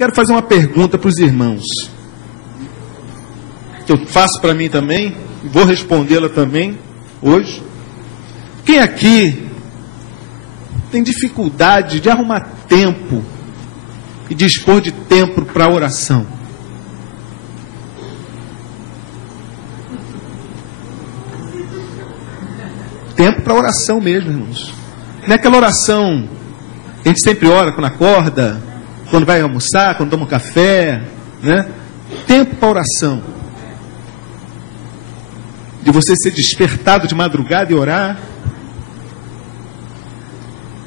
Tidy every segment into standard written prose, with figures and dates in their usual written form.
Quero fazer uma pergunta para os irmãos, que eu faço para mim também, e vou respondê-la também hoje. Quem aqui tem dificuldade de arrumar tempo e dispor de tempo para a oração? Tempo para oração mesmo, irmãos. Não é aquela oração que a gente sempre ora quando acorda, quando vai almoçar, quando toma um café, né? Tempo para oração. De você ser despertado de madrugada e orar.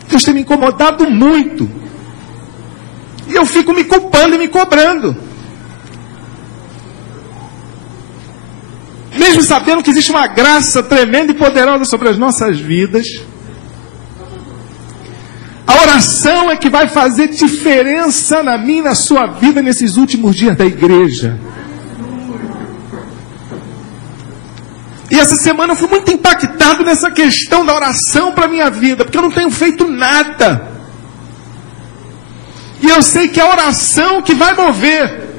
Deus tem me incomodado muito. E eu fico me culpando e me cobrando. Mesmo sabendo que existe uma graça tremenda e poderosa sobre as nossas vidas, a oração é que vai fazer diferença na minha e na sua vida nesses últimos dias da igreja. E essa semana eu fui muito impactado nessa questão da oração para a minha vida, porque eu não tenho feito nada. E eu sei que é a oração que vai mover.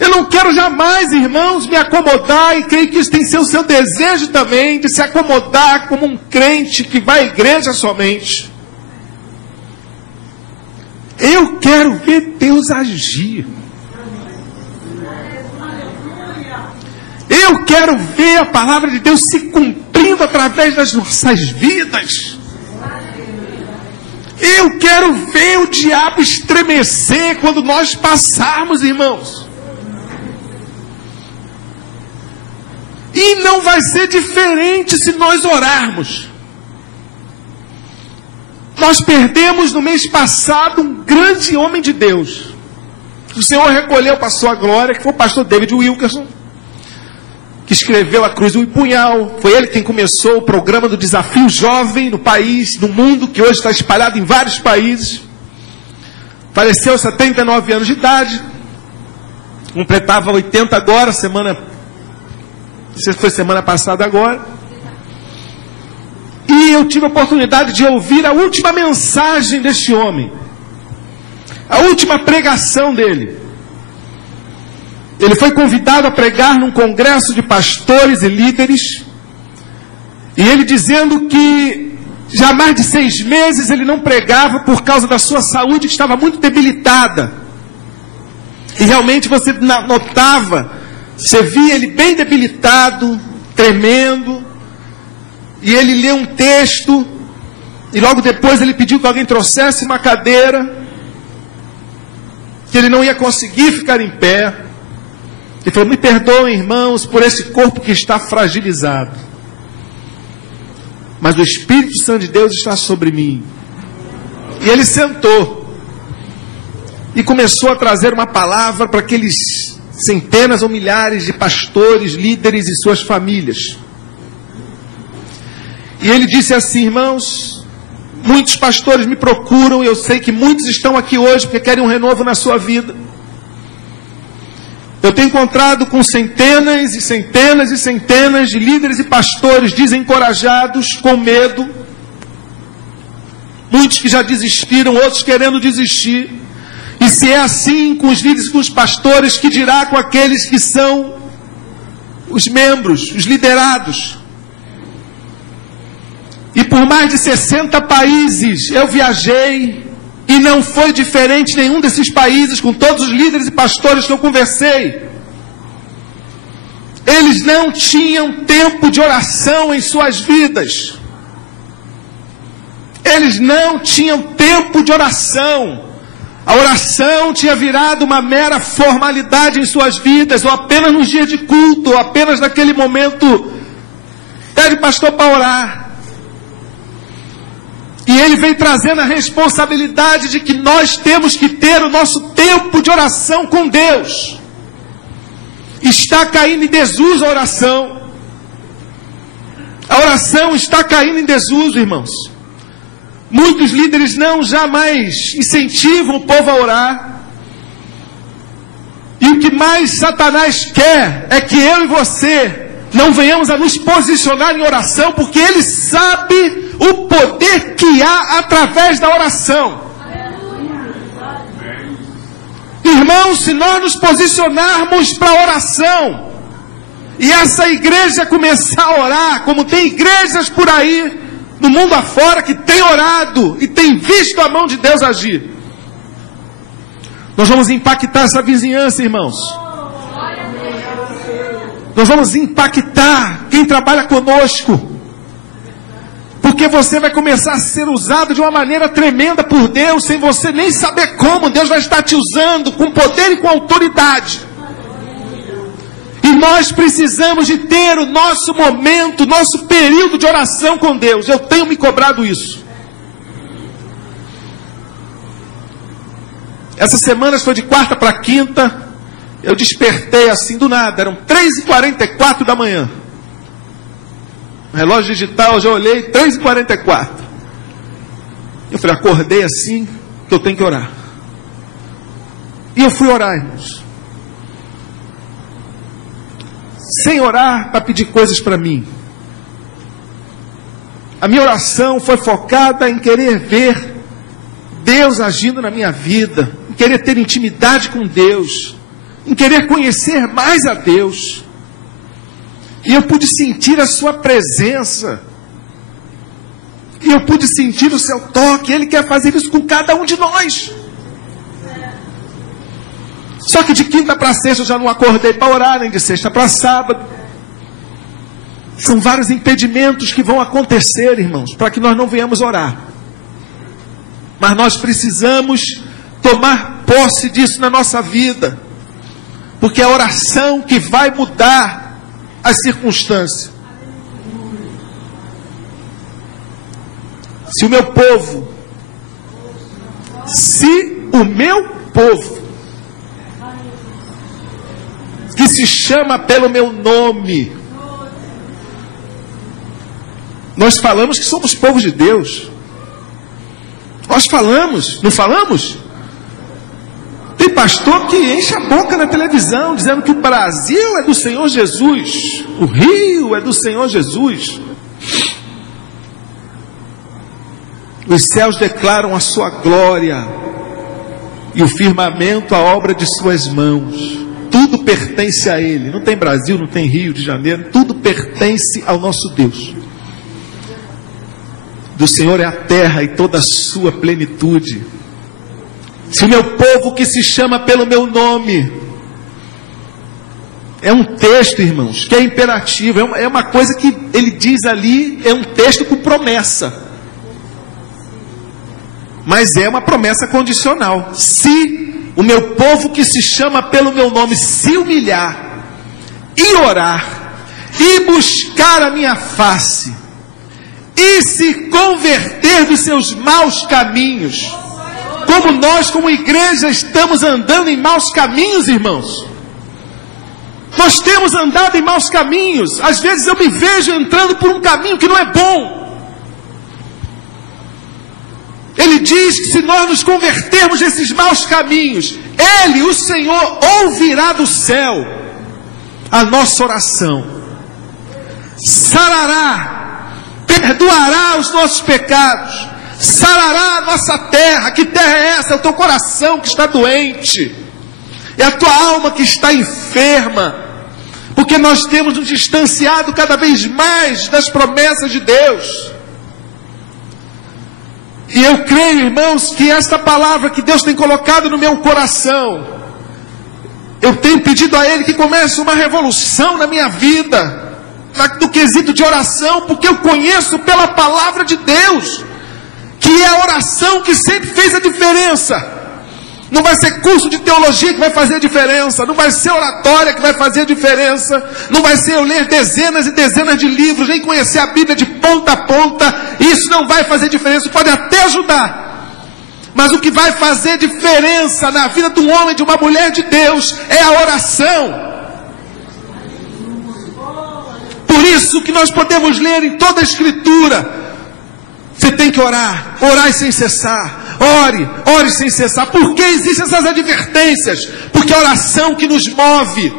Eu não quero jamais, irmãos, me acomodar, e creio que isso tem que ser o seu desejo também, de se acomodar como um crente que vai à igreja somente. Eu quero ver Deus agir. Eu quero ver a palavra de Deus se cumprindo através das nossas vidas. Eu quero ver o diabo estremecer quando nós passarmos, irmãos. E não vai ser diferente se nós orarmos. Nós perdemos no mês passado um grande homem de Deus. O Senhor recolheu para a sua glória, que foi o pastor David Wilkerson, que escreveu A Cruz e o Punhal. Foi ele quem começou o programa do Desafio Jovem no país, no mundo, que hoje está espalhado em vários países. Faleceu aos 79 anos de idade. Completava 80 agora, não sei se foi semana passada agora. E eu tive a oportunidade de ouvir a última mensagem deste homem. A última pregação dele. Ele foi convidado a pregar num congresso de pastores e líderes. E ele dizendo que já há mais de 6 meses ele não pregava por causa da sua saúde, que estava muito debilitada. E realmente você notava, você via ele bem debilitado, tremendo. E ele leu um texto, e logo depois ele pediu que alguém trouxesse uma cadeira, que ele não ia conseguir ficar em pé. Ele falou: me perdoem, irmãos, por esse corpo que está fragilizado, mas o Espírito Santo de Deus está sobre mim. E ele sentou e começou a trazer uma palavra para aqueles centenas ou milhares de pastores, líderes e suas famílias. E ele disse assim: irmãos, muitos pastores me procuram, e eu sei que muitos estão aqui hoje porque querem um renovo na sua vida. Eu tenho encontrado com centenas e centenas e centenas de líderes e pastores desencorajados, com medo. Muitos que já desistiram, outros querendo desistir. E se é assim com os líderes e com os pastores, que dirá com aqueles que são os membros, os liderados? E por mais de 60 países eu viajei, e não foi diferente em nenhum desses países, com todos os líderes e pastores que eu conversei. Eles não tinham tempo de oração em suas vidas. Eles não tinham tempo de oração. A oração tinha virado uma mera formalidade em suas vidas, ou apenas nos dias de culto, ou apenas naquele momento. Pede pastor para orar. E ele vem trazendo a responsabilidade de que nós temos que ter o nosso tempo de oração com Deus. Está caindo em desuso a oração. A oração está caindo em desuso, irmãos. Muitos líderes não jamais incentivam o povo a orar. E o que mais Satanás quer é que eu e você não venhamos a nos posicionar em oração, porque ele sabe o poder que há através da oração. Irmãos, se nós nos posicionarmos para a oração, e essa igreja começar a orar, como tem igrejas por aí, no mundo afora, que tem orado, e tem visto a mão de Deus agir, nós vamos impactar essa vizinhança, irmãos. Nós vamos impactar quem trabalha conosco. Porque você vai começar a ser usado de uma maneira tremenda por Deus, sem você nem saber como. Deus vai estar te usando com poder e com autoridade. E nós precisamos de ter o nosso momento, nosso período de oração com Deus. Eu tenho me cobrado isso. Essa semana foi de quarta para quinta. Eu despertei assim do nada. Eram 3h44 da manhã. Relógio digital, eu já olhei, 3h44. Eu falei, acordei assim, que eu tenho que orar. E eu fui orar, irmãos. Sem orar para pedir coisas para mim. A minha oração foi focada em querer ver Deus agindo na minha vida, em querer ter intimidade com Deus, em querer conhecer mais a Deus. E eu pude sentir a sua presença. E eu pude sentir o seu toque. Ele quer fazer isso com cada um de nós. Só que de quinta para sexta eu já não acordei para orar, nem de sexta para sábado. São vários impedimentos que vão acontecer, irmãos, para que nós não venhamos orar. Mas nós precisamos tomar posse disso na nossa vida. Porque é a oração que vai mudar as circunstâncias. Se o meu povo, que se chama pelo meu nome, nós falamos que somos povo de Deus. Nós falamos, não falamos? Tem pastor que enche a boca na televisão, dizendo que o Brasil é do Senhor Jesus, o Rio é do Senhor Jesus. Os céus declaram a sua glória, e o firmamento a obra de suas mãos. Tudo pertence a Ele. Não tem Brasil, não tem Rio de Janeiro, tudo pertence ao nosso Deus. Do Senhor é a terra e toda a sua plenitude. Se o meu povo que se chama pelo meu nome, é um texto, irmãos, que é imperativo, é uma coisa que ele diz ali, é um texto com promessa, mas é uma promessa condicional. Se o meu povo que se chama pelo meu nome se humilhar, e orar, e buscar a minha face, e se converter dos seus maus caminhos. Como nós, como igreja, estamos andando em maus caminhos, irmãos. Nós temos andado em maus caminhos. Às vezes eu me vejo entrando por um caminho que não é bom. Ele diz que se nós nos convertermos desses maus caminhos, Ele, o Senhor, ouvirá do céu a nossa oração, sarará, perdoará os nossos pecados, sarará a nossa terra. Que terra é essa? É o teu coração que está doente, é a tua alma que está enferma, porque nós temos nos distanciado cada vez mais das promessas de Deus. E eu creio, irmãos, que esta palavra que Deus tem colocado no meu coração, eu tenho pedido a Ele que comece uma revolução na minha vida, no quesito de oração, porque eu conheço pela palavra de Deus que é a oração que sempre fez a diferença. Não vai ser curso de teologia que vai fazer a diferença, não vai ser oratória que vai fazer a diferença, não vai ser eu ler dezenas e dezenas de livros, nem conhecer a Bíblia de ponta a ponta. Isso não vai fazer diferença, pode até ajudar, mas o que vai fazer diferença na vida de um homem, de uma mulher de Deus, é a oração. Por isso que nós podemos ler em toda a Escritura, você tem que orar, orar sem cessar. Ore sem cessar. Por que existem essas advertências? Porque é a oração que nos move.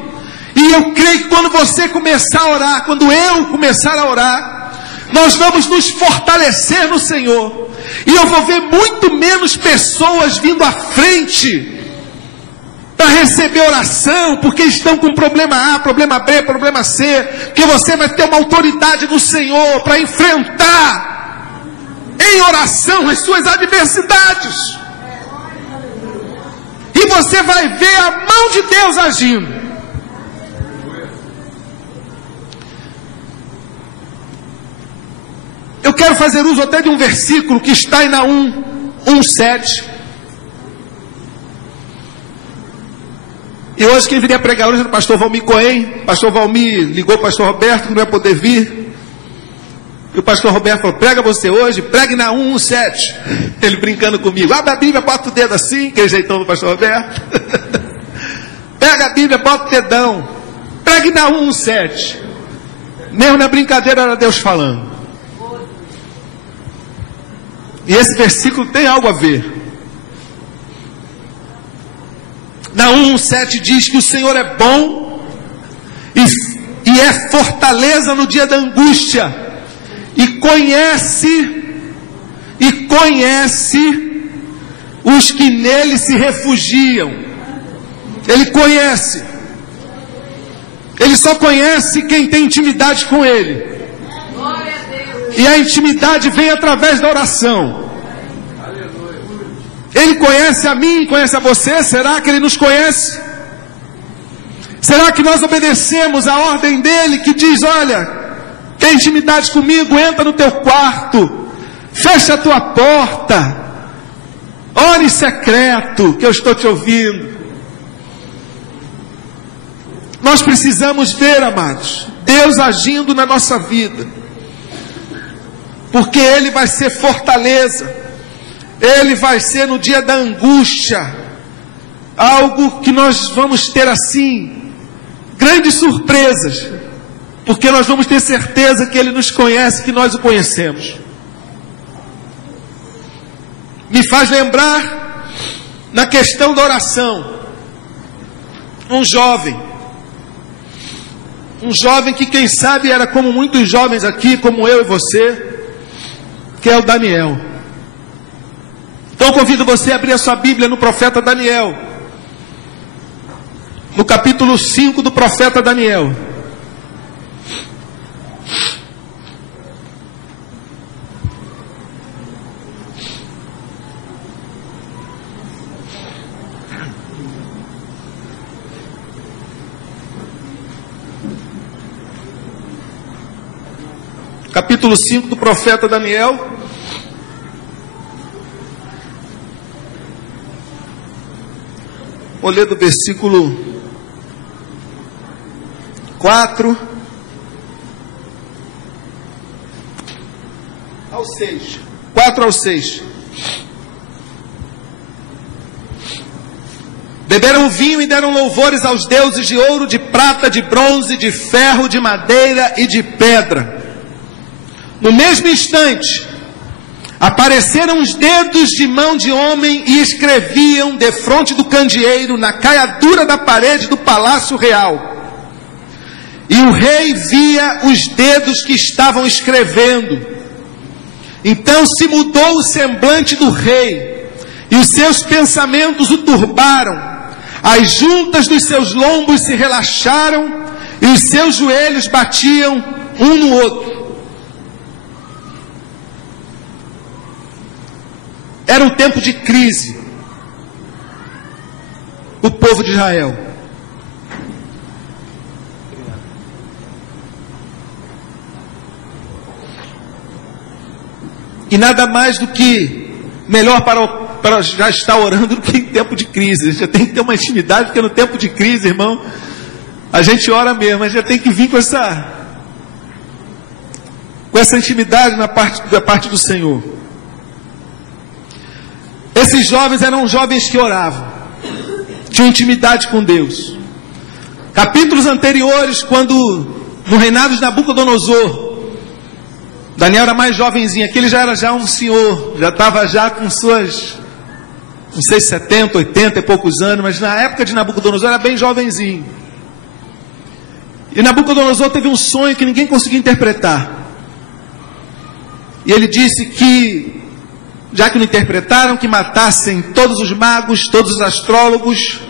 E eu creio que quando você começar a orar, quando eu começar a orar, nós vamos nos fortalecer no Senhor. E eu vou ver muito menos pessoas vindo à frente para receber oração, porque estão com problema A, problema B, problema C, que você vai ter uma autoridade do Senhor para enfrentar em oração as suas adversidades. E você vai ver a mão de Deus agindo. Eu quero fazer uso até de um versículo que está em Naum 1:7. E hoje quem viria pregar hoje era o pastor Valmir Cohen. O pastor Valmir ligou para o pastor Roberto que não ia poder vir. E o pastor Roberto falou: prega você hoje, pregue Naum 1:7. Ele brincando comigo: abre a Bíblia, bota o dedo assim, que é o jeitão do pastor Roberto. Pega a Bíblia, bota o dedão. Pregue Naum 1:7. Mesmo na brincadeira era Deus falando. E esse versículo tem algo a ver. Naum 1:7 diz que o Senhor é bom e é fortaleza no dia da angústia, e conhece os que nele se refugiam. Ele conhece. Ele só conhece quem tem intimidade com Ele. E a intimidade vem através da oração. Ele conhece a mim, conhece a você. Será que Ele nos conhece? Será que nós obedecemos a ordem dEle que diz: olha, tem intimidade comigo, entra no teu quarto, fecha a tua porta, ore em secreto, que eu estou te ouvindo. Nós precisamos ver, amados, Deus agindo na nossa vida, porque Ele vai ser fortaleza. Ele vai ser no dia da angústia algo que nós vamos ter assim grandes surpresas, porque nós vamos ter certeza que Ele nos conhece, que nós o conhecemos. Me faz lembrar na questão da oração um jovem que quem sabe era como muitos jovens aqui, como eu e você, que é o Daniel. Então eu convido você a abrir a sua Bíblia no profeta Daniel, no capítulo 5 do profeta Daniel. Capítulo 5 do profeta Daniel. Vou ler do versículo 4 ao 6. 4 ao 6. Beberam vinho e deram louvores aos deuses de ouro, de prata, de bronze, de ferro, de madeira e de pedra. No mesmo instante, apareceram os dedos de mão de homem e escreviam defronte do candeeiro, na caiadura da parede do palácio real. E o rei via os dedos que estavam escrevendo. Então se mudou o semblante do rei, e os seus pensamentos o turbaram. As juntas dos seus lombos se relaxaram, e os seus joelhos batiam um no outro. Era um tempo de crise. O povo de Israel. E nada mais do que melhor para já estar orando do que em tempo de crise. A gente já tem que ter uma intimidade, porque no tempo de crise, irmão, a gente ora mesmo, mas já tem que vir com essa intimidade da parte do Senhor. Esses jovens eram jovens que oravam, tinham intimidade com Deus. Capítulos anteriores, quando no reinado de Nabucodonosor, Daniel era mais jovenzinho, aqui ele já era um senhor, já estava já com suas, não sei, 70, 80 e poucos anos, mas na época de Nabucodonosor era bem jovenzinho. E Nabucodonosor teve um sonho que ninguém conseguia interpretar. E ele disse que, já que não interpretaram, que matassem todos os magos, todos os astrólogos,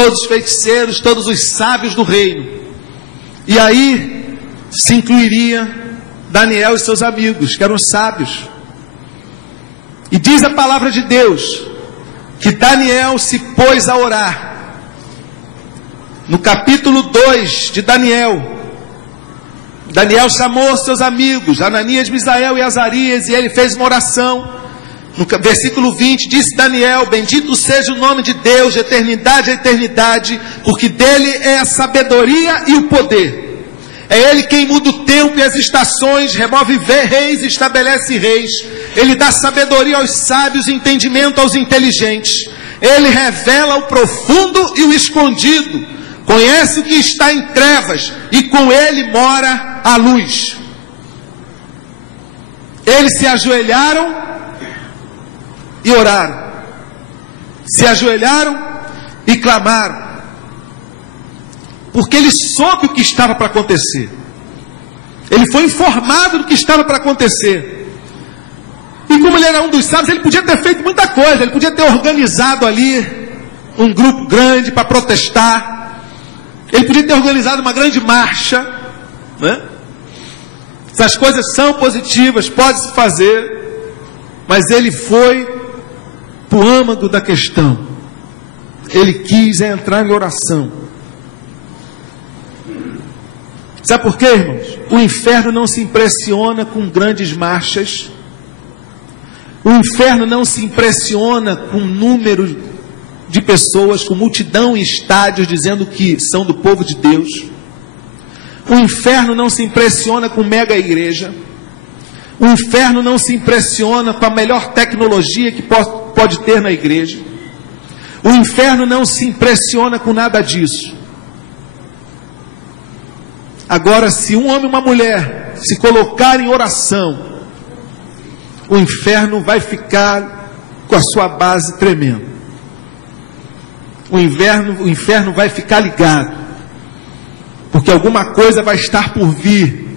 todos os feiticeiros, todos os sábios do reino. E aí se incluiria Daniel e seus amigos, que eram sábios. E diz a palavra de Deus que Daniel se pôs a orar. No capítulo 2 de Daniel, Daniel chamou seus amigos, Ananias, Misael e Azarias, e ele fez uma oração. No versículo 20, disse Daniel: bendito seja o nome de Deus, de eternidade a eternidade, porque dele é a sabedoria e o poder. É ele quem muda o tempo e as estações, remove reis e estabelece reis. Ele dá sabedoria aos sábios e entendimento aos inteligentes. Ele revela o profundo e o escondido. Conhece o que está em trevas e com ele mora a luz. Eles se ajoelharam e oraram. Se ajoelharam e clamaram. Porque ele soube o que estava para acontecer. Ele foi informado do que estava para acontecer. E como ele era um dos sábios, ele podia ter feito muita coisa. Ele podia ter organizado ali um grupo grande para protestar. Ele podia ter organizado uma grande marcha, né? Essas coisas são positivas, pode-se fazer. Mas ele foi para o âmago da questão. Ele quis entrar em oração. Sabe por quê, irmãos? O inferno não se impressiona com grandes marchas. O inferno não se impressiona com número de pessoas, com multidão em estádios dizendo que são do povo de Deus. O inferno não se impressiona com mega igreja. O inferno não se impressiona com a melhor tecnologia que pode ter na igreja. O inferno não se impressiona com nada disso. Agora, se um homem e uma mulher se colocarem em oração, o inferno vai ficar com a sua base tremendo. O inferno vai ficar ligado. Porque alguma coisa vai estar por vir.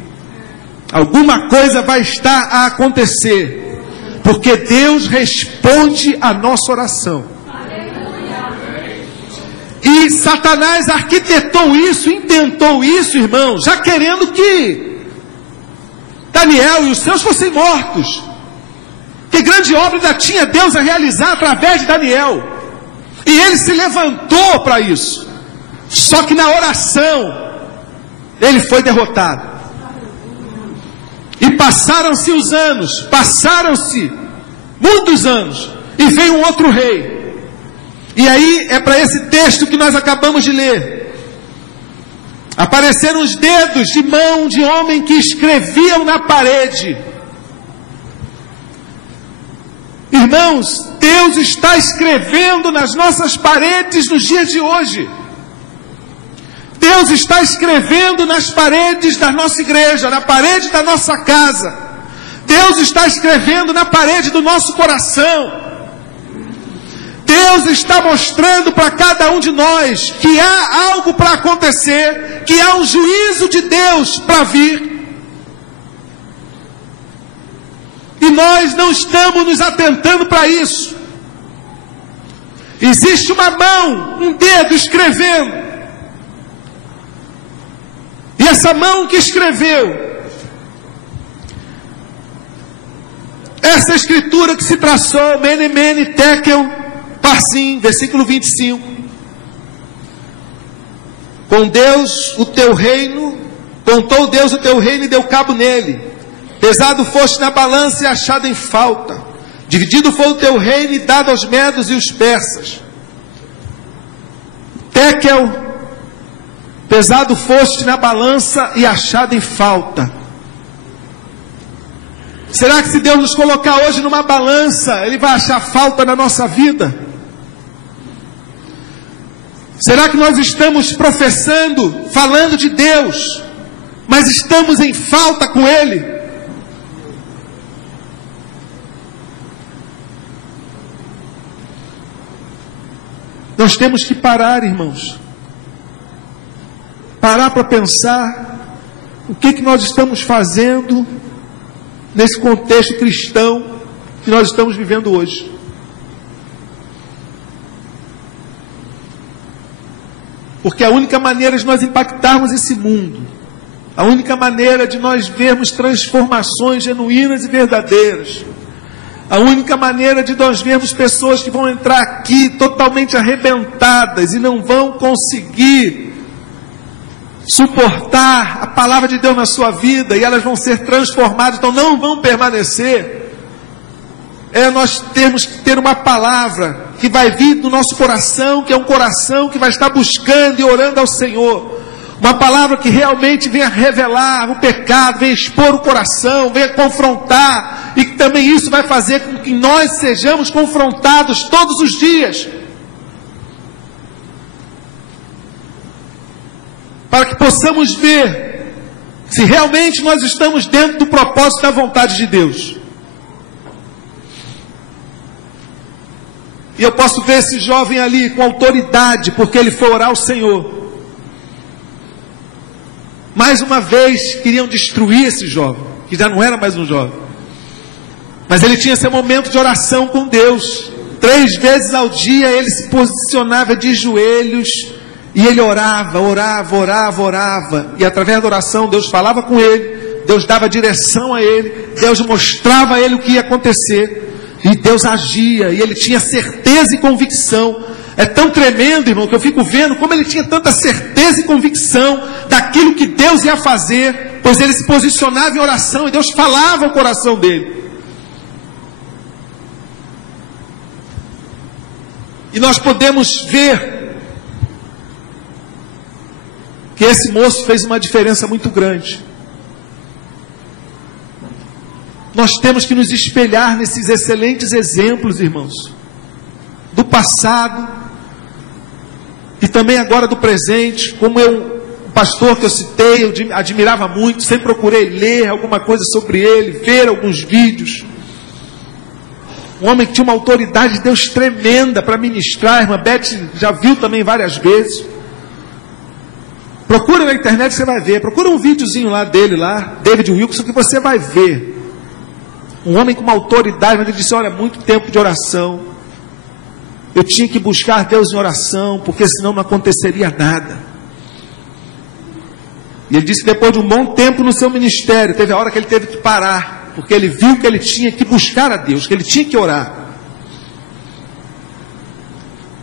Alguma coisa vai estar a acontecer. Porque Deus responde a nossa oração. E Satanás arquitetou isso, intentou isso, irmão, já querendo que Daniel e os seus fossem mortos. Que grande obra ainda tinha Deus a realizar através de Daniel. E ele se levantou para isso. Só que na oração, ele foi derrotado. E passaram-se os anos, passaram-se muitos anos, e veio um outro rei. E aí é para esse texto que nós acabamos de ler. Apareceram os dedos de mão de homem que escreviam na parede. Irmãos, Deus está escrevendo nas nossas paredes nos dias de hoje. Deus está escrevendo nas paredes da nossa igreja, na parede da nossa casa. Deus está escrevendo na parede do nosso coração. Deus está mostrando para cada um de nós que há algo para acontecer, que há um juízo de Deus para vir. E nós não estamos nos atentando para isso. Existe uma mão, um dedo escrevendo. E essa mão que escreveu, essa escritura que se traçou, Mene, Mene, Tekel, Parsim, versículo 25. Contou Deus o teu reino e deu cabo nele. Pesado foste na balança e achado em falta. Dividido foi o teu reino e dado aos medos e os persas. Tekel, pesado foste na balança e achado em falta. Será que se Deus nos colocar hoje numa balança, Ele vai achar falta na nossa vida? Será que nós estamos professando, falando de Deus, mas estamos em falta com Ele? Nós temos que parar, irmãos. Parar para pensar o que nós estamos fazendo nesse contexto cristão que nós estamos vivendo hoje. Porque a única maneira de nós impactarmos esse mundo, a única maneira de nós vermos transformações genuínas e verdadeiras, a única maneira de nós vermos pessoas que vão entrar aqui totalmente arrebentadas e não vão conseguir suportar a palavra de Deus na sua vida, e elas vão ser transformadas, então não vão permanecer, nós temos que ter uma palavra que vai vir do nosso coração, que é um coração que vai estar buscando e orando ao Senhor. Uma palavra que realmente venha revelar o pecado, venha expor o coração, venha confrontar, e que também isso vai fazer com que nós sejamos confrontados todos os dias, para que possamos ver se realmente nós estamos dentro do propósito da vontade de Deus. E eu posso ver esse jovem ali com autoridade, porque ele foi orar ao Senhor. Mais uma vez queriam destruir esse jovem, que já não era mais um jovem, mas ele tinha seu momento de oração com Deus. 3 vezes ao dia ele se posicionava de joelhos e ele orava, e através da oração Deus falava com ele, Deus dava direção a ele, Deus mostrava a ele o que ia acontecer, e Deus agia, e ele tinha certeza e convicção. É tão tremendo, irmão, que eu fico vendo como ele tinha tanta certeza e convicção daquilo que Deus ia fazer, pois ele se posicionava em oração, e Deus falava ao coração dele. E nós podemos ver que esse moço fez uma diferença muito grande. Nós temos que nos espelhar nesses excelentes exemplos, irmãos, do passado e também agora do presente. Como o pastor que eu citei, eu admirava muito, sempre procurei ler alguma coisa sobre ele, ver alguns vídeos. Um homem que tinha uma autoridade de Deus tremenda para ministrar. A irmã Beth já viu também várias vezes. Procura na internet, você vai ver. Procura um videozinho lá dele, David Wilkerson, que você vai ver. Um homem com uma autoridade, mas ele disse: olha, muito tempo de oração, eu tinha que buscar Deus em oração, porque senão não aconteceria nada. E ele disse que depois de um bom tempo no seu ministério, teve a hora que ele teve que parar, porque ele viu que ele tinha que buscar a Deus, que ele tinha que orar.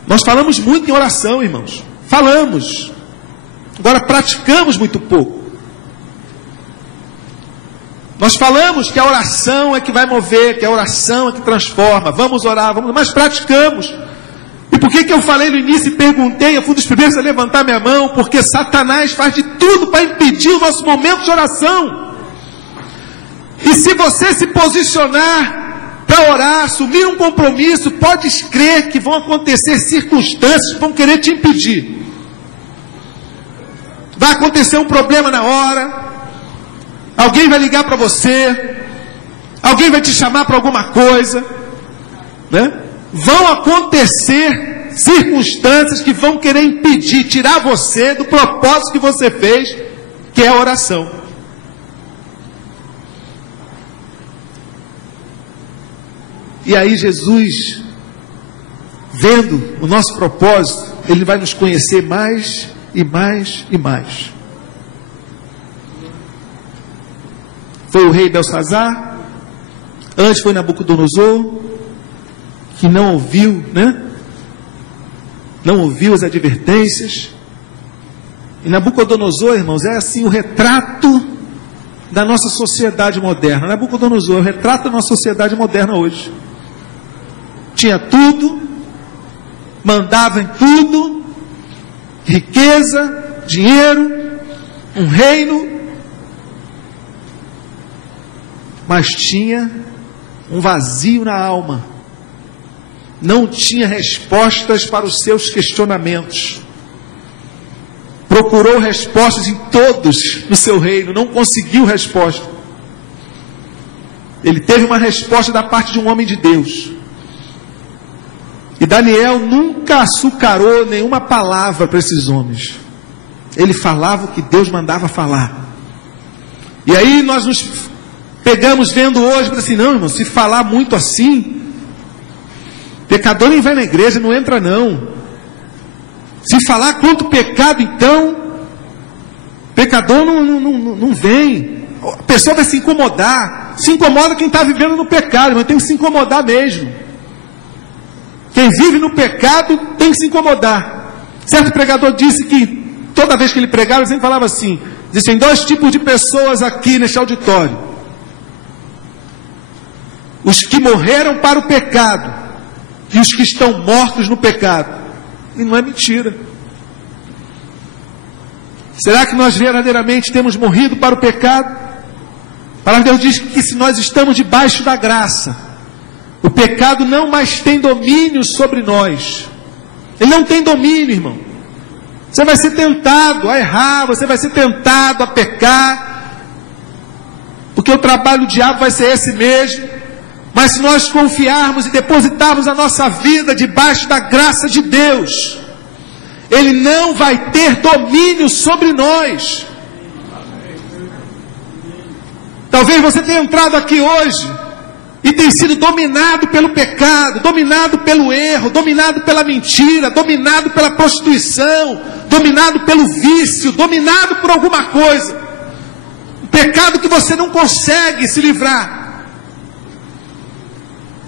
Nós falamos muito em oração, irmãos, falamos, agora praticamos muito pouco. Nós falamos que a oração é que vai mover, que a oração é que transforma. Vamos orar, mas praticamos. E por que eu falei no início e perguntei, eu fui dos primeiros a levantar minha mão? Porque Satanás faz de tudo para impedir o nosso momento de oração. E se você se posicionar para orar, assumir um compromisso, pode crer que vão acontecer circunstâncias que vão querer te impedir. Vai acontecer um problema na hora. Alguém vai ligar para você, alguém vai te chamar para alguma coisa, né? Vão acontecer circunstâncias que vão querer impedir, tirar você do propósito que você fez, que é a oração. E aí Jesus, vendo o nosso propósito, Ele vai nos conhecer mais e mais e mais. Foi o rei Belsazar, antes foi Nabucodonosor, que não ouviu, não ouviu as advertências. E Nabucodonosor, irmãos, é assim o retrato da nossa sociedade moderna. Nabucodonosor é o retrato da nossa sociedade moderna hoje. Tinha tudo, mandava em tudo, riqueza, dinheiro, um reino, mas tinha um vazio na alma, não tinha respostas para os seus questionamentos, procurou respostas em todos no seu reino, não conseguiu resposta. Ele teve uma resposta da parte de um homem de Deus, e Daniel nunca açucarou nenhuma palavra para esses homens. Ele falava o que Deus mandava falar. E aí nós nos pegamos vendo hoje, assim, não, irmão, se falar muito assim, pecador nem vai na igreja, não entra não. Se falar contra o pecado, então, pecador não vem. A pessoa vai se incomodar. Se incomoda quem está vivendo no pecado, mas tem que se incomodar mesmo. Quem vive no pecado tem que se incomodar. Certo pregador disse que toda vez que ele pregava, ele sempre falava assim: existem dois tipos de pessoas aqui neste auditório: os que morreram para o pecado e os que estão mortos no pecado. E não é mentira. Será que nós verdadeiramente temos morrido para o pecado? A palavra de Deus diz que se nós estamos debaixo da graça, o pecado não mais tem domínio sobre nós. Ele não tem domínio, irmão. Você vai ser tentado a errar, você vai ser tentado a pecar, porque o trabalho do diabo vai ser esse mesmo. Mas se nós confiarmos e depositarmos a nossa vida debaixo da graça de Deus, Ele não vai ter domínio sobre nós. Talvez você tenha entrado aqui hoje e tenha sido dominado pelo pecado, dominado pelo erro, dominado pela mentira, dominado pela prostituição, dominado pelo vício, dominado por alguma coisa. Um pecado que você não consegue se livrar.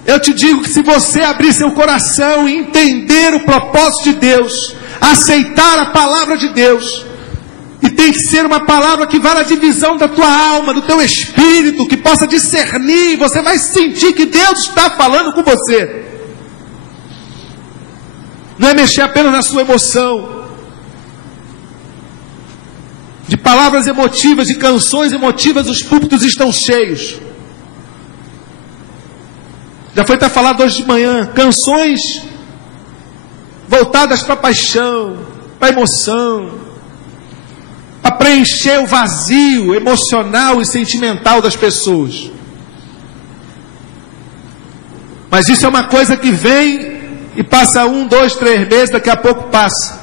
Eu te digo que se você abrir seu coração e entender o propósito de Deus, aceitar a palavra de Deus, e tem que ser uma palavra que vá na divisão da tua alma, do teu espírito, que possa discernir, você vai sentir que Deus está falando com você. Não é mexer apenas na sua emoção. De palavras emotivas, de canções emotivas, os púlpitos estão cheios. Já foi até falado hoje de manhã, canções voltadas para a paixão, para a emoção, para preencher o vazio emocional e sentimental das pessoas. Mas isso é uma coisa que vem e passa 1, 2, 3 meses, daqui a pouco passa.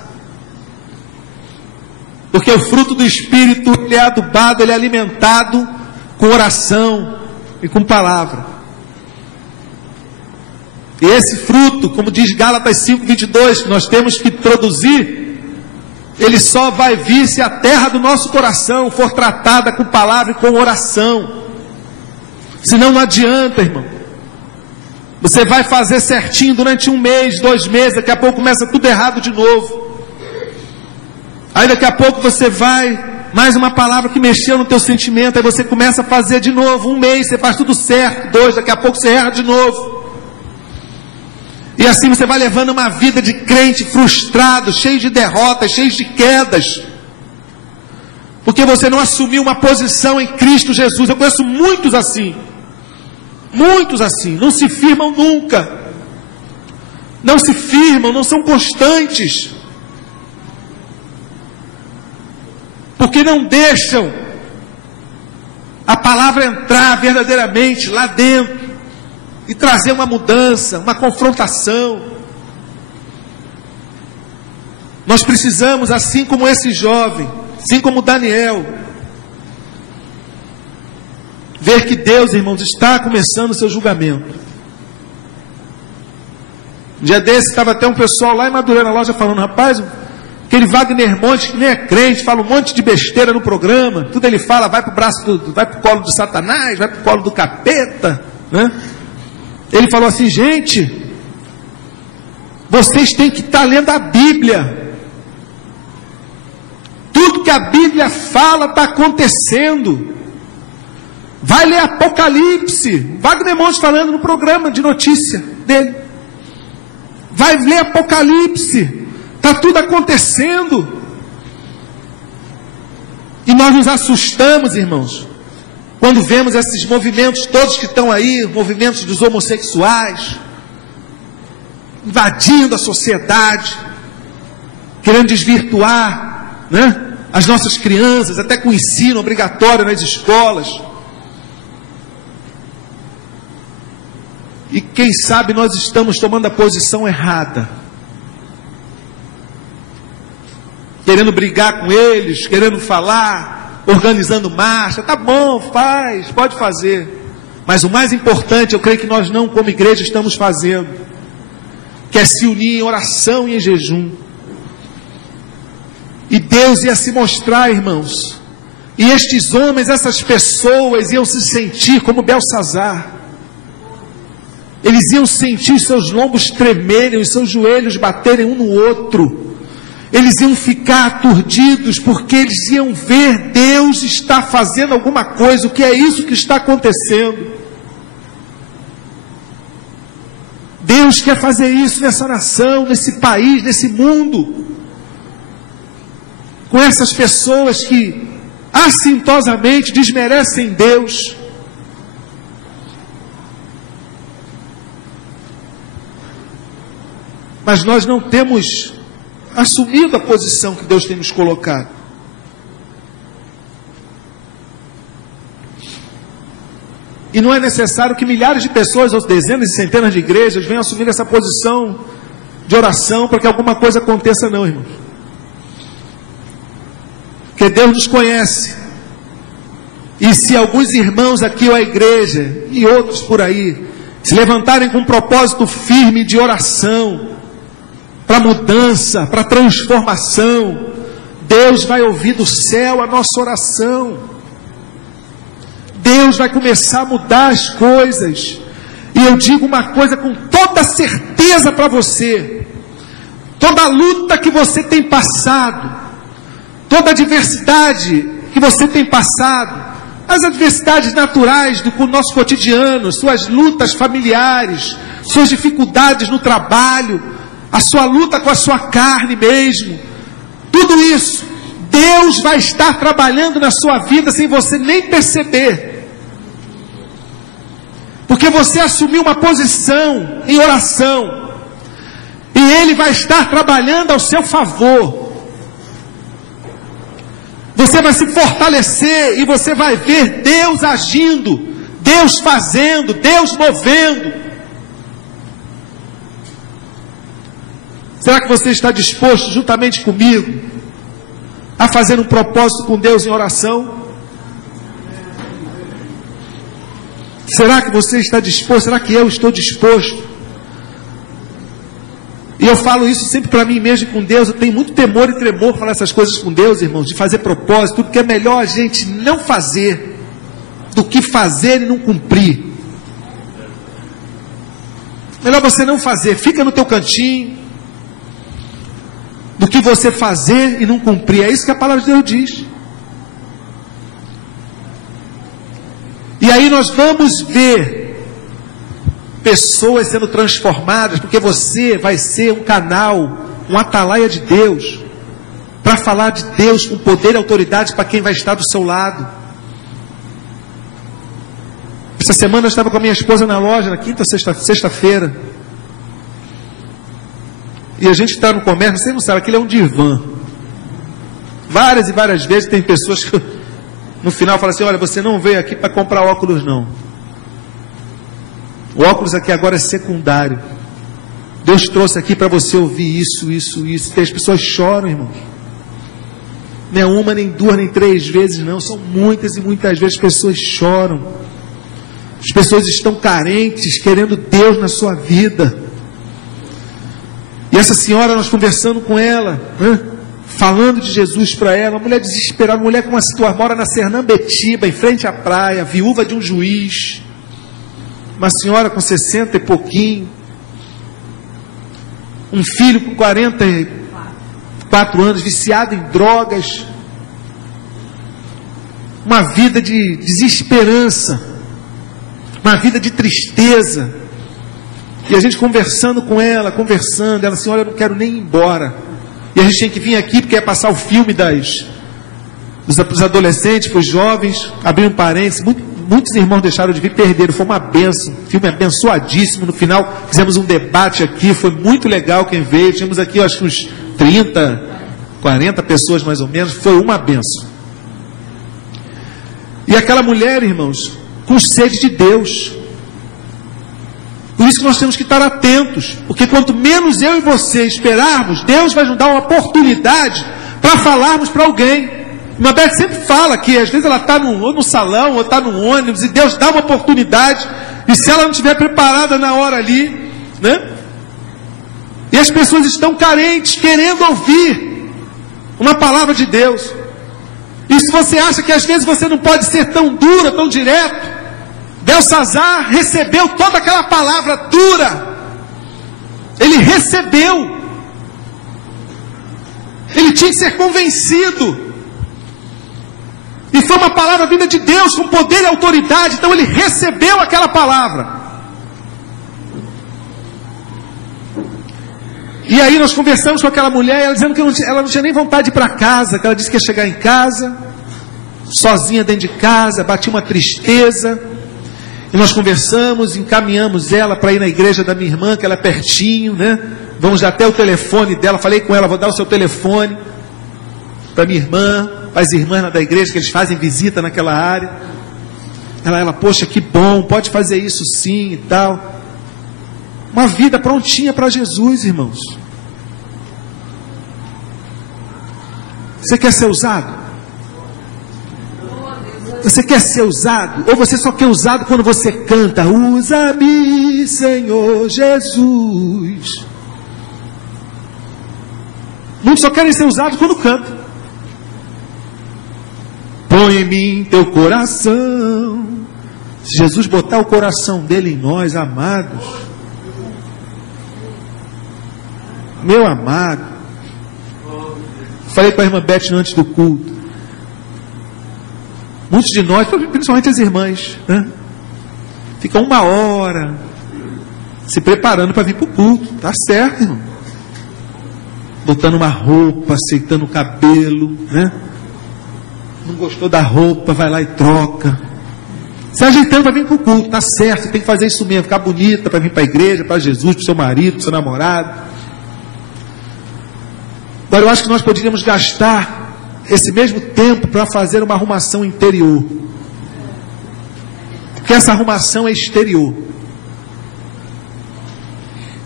Porque o fruto do Espírito, ele é adubado, ele é alimentado com oração e com palavra. E esse fruto, como diz Gálatas 5:22, que nós temos que produzir, ele só vai vir se a terra do nosso coração for tratada com palavra e com oração. Senão não adianta, irmão. Você vai fazer certinho durante 1 mês, 2 meses, daqui a pouco começa tudo errado de novo. Aí daqui a pouco você vai, mais uma palavra que mexeu no teu sentimento, aí você começa a fazer de novo. 1 mês, você faz tudo certo, 2, daqui a pouco você erra de novo. E assim você vai levando uma vida de crente frustrado, cheio de derrotas, cheio de quedas. Porque você não assumiu uma posição em Cristo Jesus. Eu conheço muitos assim. Muitos assim. Não se firmam nunca. Não se firmam, não são constantes. Porque não deixam a palavra entrar verdadeiramente lá dentro e trazer uma mudança, uma confrontação. Nós precisamos, assim como esse jovem, assim como Daniel, ver que Deus, irmãos, está começando o seu julgamento. Um dia desse, estava até um pessoal lá em Madureira, na loja, falando: rapaz, aquele Wagner Monte, que nem é crente, fala um monte de besteira no programa, tudo ele fala, vai para o braço vai para o colo de Satanás, vai para o colo do capeta, né? Ele falou assim: gente, vocês têm que estar lendo a Bíblia. Tudo que a Bíblia fala está acontecendo. Vai ler Apocalipse. Wagner Monte falando no programa de notícia dele. Vai ler Apocalipse. Está tudo acontecendo. E nós nos assustamos, irmãos, quando vemos esses movimentos todos que estão aí, movimentos dos homossexuais, invadindo a sociedade, querendo desvirtuar, né, as nossas crianças, até com ensino obrigatório nas escolas. E quem sabe nós estamos tomando a posição errada, querendo brigar com eles, querendo falar, organizando marcha. Tá bom, faz, pode fazer. Mas o mais importante, eu creio que nós não, como igreja, estamos fazendo, que é se unir em oração e em jejum. E Deus ia se mostrar, irmãos. E estes homens, essas pessoas iam se sentir como Belsazar. Eles iam sentir os seus lombos tremerem, os seus joelhos baterem um no outro. Eles iam ficar aturdidos, porque eles iam ver Deus está fazendo alguma coisa. O que é isso que está acontecendo? Deus quer fazer isso nessa nação, nesse país, nesse mundo. Com essas pessoas que assintosamente desmerecem Deus. Mas nós não temos assumido a posição que Deus tem nos colocado. E não é necessário que milhares de pessoas, ou dezenas e centenas de igrejas, venham assumir essa posição de oração para que alguma coisa aconteça, não, irmãos. Porque Deus nos conhece. E se alguns irmãos aqui ou a igreja, e outros por aí, se levantarem com um propósito firme de oração, para mudança, para transformação, Deus vai ouvir do céu a nossa oração. Deus vai começar a mudar as coisas. E eu digo uma coisa com toda certeza para você: toda a luta que você tem passado, toda a adversidade que você tem passado, as adversidades naturais do nosso cotidiano, suas lutas familiares, suas dificuldades no trabalho, a sua luta com a sua carne mesmo, tudo isso, Deus vai estar trabalhando na sua vida sem você nem perceber. Porque você assumiu uma posição em oração, e Ele vai estar trabalhando ao seu favor. Você vai se fortalecer e você vai ver Deus agindo, Deus fazendo, Deus movendo. Será que você está disposto, juntamente comigo, a fazer um propósito com Deus em oração? Será que você está disposto? Será que eu estou disposto? E eu falo isso sempre para mim mesmo e com Deus. Eu tenho muito temor e tremor falar essas coisas com Deus, irmãos, de fazer propósito, porque é melhor a gente não fazer do que fazer e não cumprir. Melhor você não fazer, fica no teu cantinho, do que você fazer e não cumprir. É isso que a palavra de Deus diz. E aí nós vamos ver pessoas sendo transformadas, porque você vai ser um canal, um atalaia de Deus, para falar de Deus com poder e autoridade para quem vai estar do seu lado. Essa semana eu estava com a minha esposa na loja, na quinta, sexta-feira. E a gente está no comércio, você não sabe, aquilo é um divã. Várias e várias vezes tem pessoas que no final falam assim: olha, você não veio aqui para comprar óculos não. O óculos aqui agora é secundário. Deus trouxe aqui para você ouvir isso. E as pessoas choram, irmão. Não é uma, nem duas, nem três vezes não. São muitas e muitas vezes pessoas choram. As pessoas estão carentes, querendo Deus na sua vida. E essa senhora, nós conversando com ela, falando de Jesus para ela, uma mulher desesperada, uma mulher com uma situação, mora na Sernambetiba, em frente à praia, viúva de um juiz, uma senhora com 60 e pouquinho, um filho com 44 anos, viciado em drogas, uma vida de desesperança, uma vida de tristeza. E a gente conversando com ela, ela assim: olha, eu não quero nem ir embora. E a gente tem que vir aqui porque é passar o filme dos adolescentes, para os jovens. Abrir um parênteses, muitos irmãos deixaram de vir, perderam, foi uma benção, filme abençoadíssimo. No final fizemos um debate aqui, foi muito legal quem veio. Tínhamos aqui, eu acho que uns 30, 40 pessoas mais ou menos, foi uma benção. E aquela mulher, irmãos, com sede de Deus. Por isso que nós temos que estar atentos, porque quanto menos eu e você esperarmos, Deus vai nos dar uma oportunidade para falarmos para alguém. Uma Beth sempre fala que às vezes ela está no salão ou está no ônibus, e Deus dá uma oportunidade, e se ela não estiver preparada na hora ali, né? E as pessoas estão carentes, querendo ouvir, uma palavra de Deus. E se você acha que às vezes você não pode ser tão dura, tão direto, Belsazar recebeu toda aquela palavra dura. Ele recebeu. Ele tinha que ser convencido. E foi uma palavra vinda de Deus, com poder e autoridade. Então ele recebeu aquela palavra. E aí nós conversamos com aquela mulher, ela dizendo que ela não tinha nem vontade de ir para casa, que ela disse que ia chegar em casa, sozinha dentro de casa, batia uma tristeza. E nós conversamos, encaminhamos ela para ir na igreja da minha irmã, que ela é pertinho, né? Vamos dar até o telefone dela, falei com ela, vou dar o seu telefone para minha irmã, para as irmãs da igreja, que eles fazem visita naquela área. Ela, poxa, que bom, pode fazer isso sim e tal. Uma vida prontinha para Jesus, irmãos. Você quer ser usado? Você quer ser usado? Ou você só quer usado quando você canta? Usa-me, Senhor Jesus. Muitos só querem ser usados quando cantam. Põe em mim teu coração. Se Jesus botar o coração dele em nós, amados, meu amado, falei para a irmã Beth antes do culto, muitos de nós, principalmente as irmãs, né, ficam 1 hora se preparando para vir para o culto. Tá certo, irmão, botando uma roupa, aceitando o cabelo, né? Não gostou da roupa, vai lá e troca, se ajeitando para vir para o culto. Tá certo, tem que fazer isso mesmo, ficar bonita para vir para a igreja, para Jesus, para o seu marido, para o seu namorado. Agora eu acho que nós poderíamos gastar esse mesmo tempo para fazer uma arrumação interior, porque essa arrumação é exterior.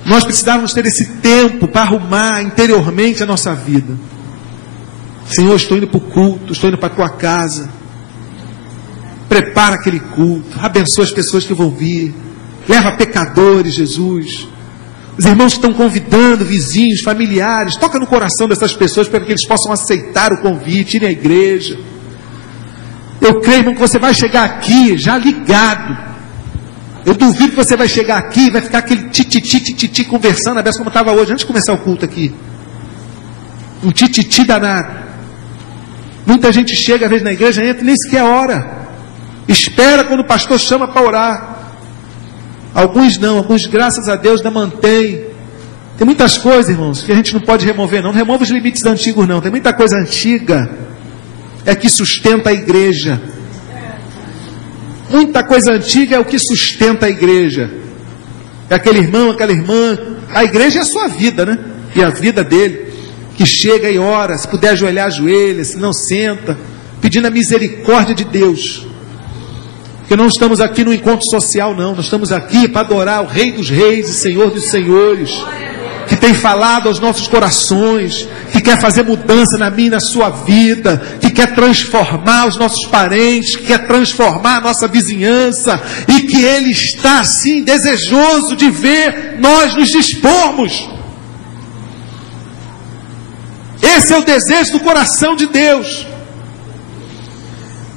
Nós precisávamos ter esse tempo para arrumar interiormente a nossa vida. Senhor, estou indo para o culto, estou indo para a tua casa, prepara aquele culto, abençoa as pessoas que vão vir, leva pecadores, Jesus. Os irmãos que estão convidando, vizinhos, familiares, toca no coração dessas pessoas para que eles possam aceitar o convite, irem à igreja. Eu creio, irmão, que você vai chegar aqui já ligado. Eu duvido que você vai chegar aqui e vai ficar aquele tititi conversando, a beça como estava hoje, antes de começar o culto aqui. Um tititi danado. Muita gente chega às vezes na igreja, entra e nem sequer ora. Espera quando o pastor chama para orar. Alguns não, alguns graças a Deus ainda mantém. Tem muitas coisas, irmãos, que a gente não pode remover não. Não remova os limites antigos não. Tem muita coisa antiga é que sustenta a igreja. Muita coisa antiga é o que sustenta a igreja. É aquele irmão, aquela irmã. A igreja é a sua vida, né? E a vida dele, que chega e ora, se puder ajoelhar, ajoelha, se não senta, pedindo a misericórdia de Deus. Porque não estamos aqui no encontro social não, nós estamos aqui para adorar o Rei dos Reis e Senhor dos Senhores, que tem falado aos nossos corações, que quer fazer mudança na minha e na sua vida, que quer transformar os nossos parentes, que quer transformar a nossa vizinhança, e que Ele está assim desejoso de ver nós nos dispormos. Esse é o desejo do coração de Deus.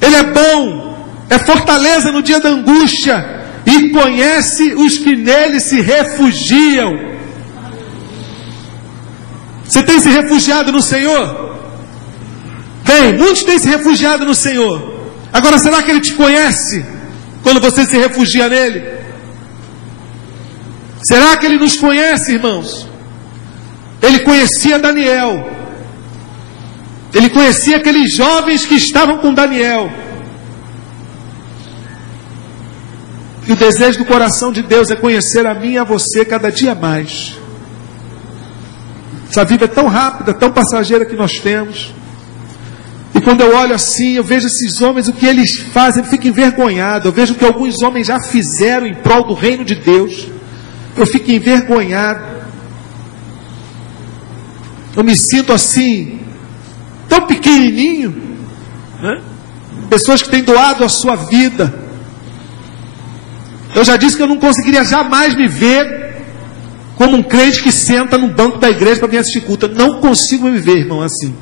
Ele é bom, é fortaleza no dia da angústia, e conhece os que nele se refugiam. Você tem se refugiado no Senhor? Tem, muitos têm se refugiado no Senhor. Agora, será que Ele te conhece quando você se refugia nele? Será que Ele nos conhece, irmãos? Ele conhecia Daniel. Ele conhecia aqueles jovens que estavam com Daniel. E o desejo do coração de Deus é conhecer a mim e a você cada dia mais. Essa vida é tão rápida, tão passageira que nós temos. E quando eu olho assim, eu vejo esses homens, o que eles fazem, eu fico envergonhado. Eu vejo o que alguns homens já fizeram em prol do reino de Deus. Eu fico envergonhado. Eu me sinto assim, tão pequenininho, né? Pessoas que têm doado a sua vida. Eu já disse que eu não conseguiria jamais me ver como um crente que senta no banco da igreja para vir assistir culto. Eu não consigo me ver, irmão, assim.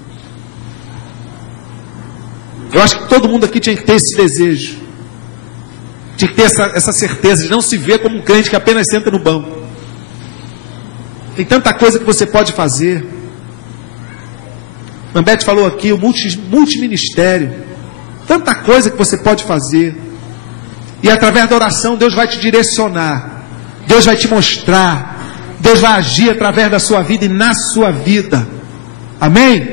Eu acho que todo mundo aqui tinha que ter esse desejo. Tinha que ter essa certeza de não se ver como um crente que apenas senta no banco. Tem tanta coisa que você pode fazer. Ambete falou aqui, o multiministério. Tanta coisa que você pode fazer. E através da oração, Deus vai te direcionar. Deus vai te mostrar. Deus vai agir através da sua vida e na sua vida. Amém?